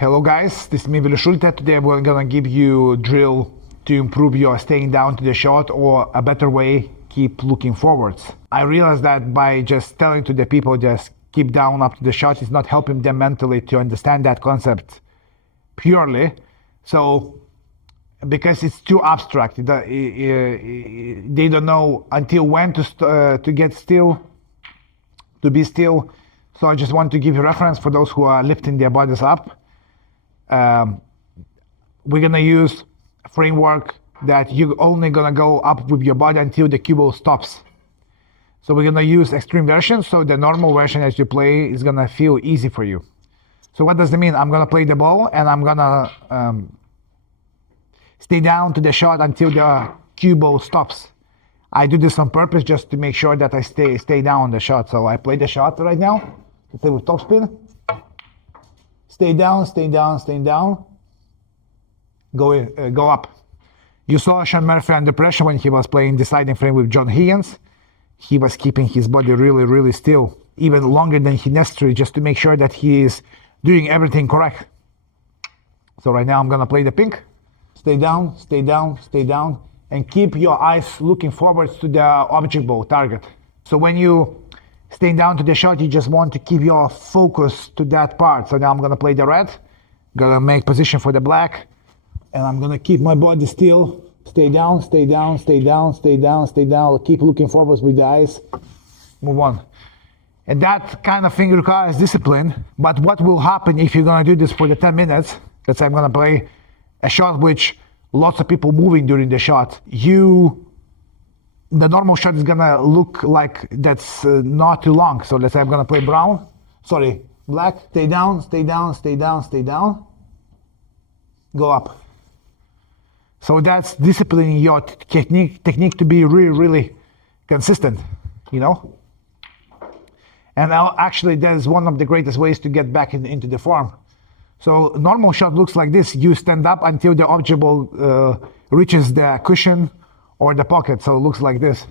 Hello guys, this is me Vilius Schulte. Today we're gonna give you a drill to improve your staying down to the shot, or a better way, keep looking forwards. I realized that by just telling to the people just keep down up to the shot is not helping them mentally to understand that concept purely. So because it's too abstract, they don't know until when to get still, to be still. So I just want to give you reference for those who are lifting their bodies up. We're gonna use a framework that you're only gonna go up with your body until the cue ball stops. So we're gonna use extreme version, so the normal version as you play is gonna feel easy for you. So what does it mean? I'm gonna play the ball and I'm gonna stay down to the shot until the cue ball stops. I do this on purpose just to make sure that I stay down on the shot. So I play the shot right now, play with topspin. Stay down, stay down, stay down. Go up. You saw Sean Murphy under pressure when he was playing deciding frame with John Higgins. He was keeping his body really, really still, even longer than he necessary, just to make sure that he is doing everything correct. So right now I'm gonna play the pink. Stay down, stay down, stay down, and keep your eyes looking forwards to the object ball target. So when you stay down to the shot, you just want to keep your focus to that part. So now I'm gonna play the red, gonna make position for the black, and I'm gonna keep my body still. Stay down, stay down, stay down, stay down, stay down. Keep looking forwards with the eyes. Move on. And that kind of thing requires discipline. But what will happen if you're gonna do this for the 10 minutes? Let's say I'm gonna play a shot which lots of people moving during the shot. The normal shot is gonna look like that's not too long. So let's say I'm gonna play black. Stay down, stay down, stay down, stay down. Go up. So that's disciplining your technique to be really, really consistent, you know? And actually that is one of the greatest ways to get back into the form. So normal shot looks like this. You stand up until the object ball reaches the cushion or the pocket. So it looks like this.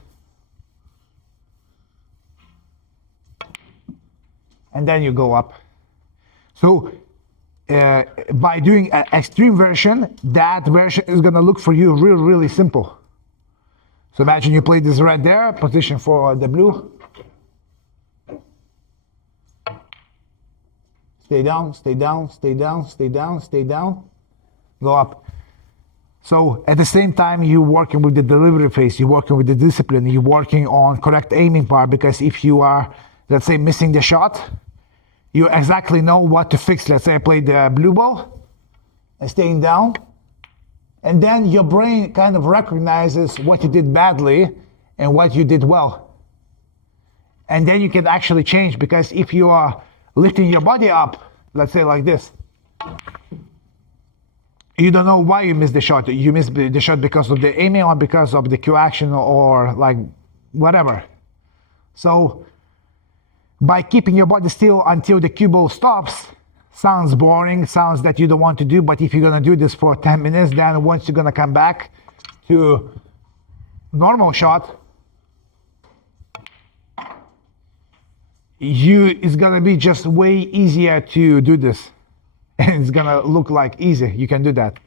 And then you go up. So by doing an extreme version, that version is gonna look for you really, really simple. So imagine you play this red there, position for the blue. Stay down, stay down, stay down, stay down, stay down. Go up. So at the same time, you're working with the delivery phase, you're working with the discipline, you're working on correct aiming part, because if you are, let's say, missing the shot, you exactly know what to fix. Let's say I played the blue ball, and staying down, and then your brain kind of recognizes what you did badly and what you did well. And then you can actually change, because if you are lifting your body up, let's say like this, you don't know why you missed the shot. You missed the shot because of the aiming or because of the cue action or like whatever. So by keeping your body still until the cue ball stops, sounds boring, sounds that you don't want to do, but if you're gonna do this for 10 minutes, then once you're gonna come back to normal shot, it's gonna be just way easier to do this. And it's gonna look like easy, you can do that.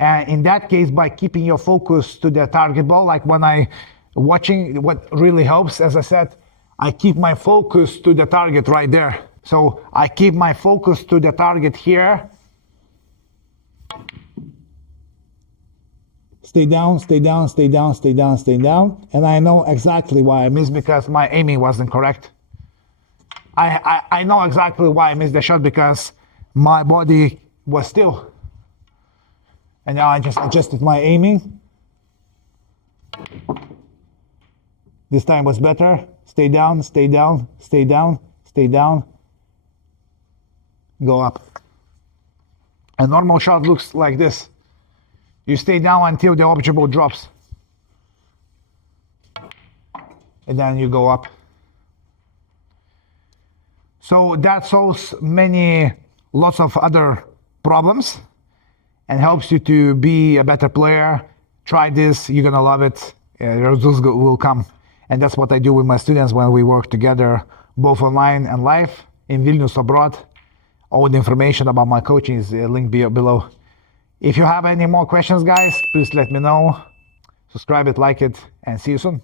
And in that case, by keeping your focus to the target ball, like when I watching, what really helps, as I said, I keep my focus to the target right there. So I keep my focus to the target here. Stay down, stay down, stay down, stay down, stay down. And I know exactly why I missed, because my aiming wasn't correct. I know exactly why I missed the shot, because my body was still. And now I just adjusted my aiming. This time was better. Stay down, stay down, stay down, stay down. Go up. A normal shot looks like this. You stay down until the object ball drops. And then you go up. So that solves lots of other problems and helps you to be a better player. Try this, you're gonna love it. Results will come. And that's what I do with my students when we work together, both online and live, in Vilnius, abroad. all the information about my coaching is linked below. If you have any more questions, guys, please let me know. Subscribe it, like it, and see you soon.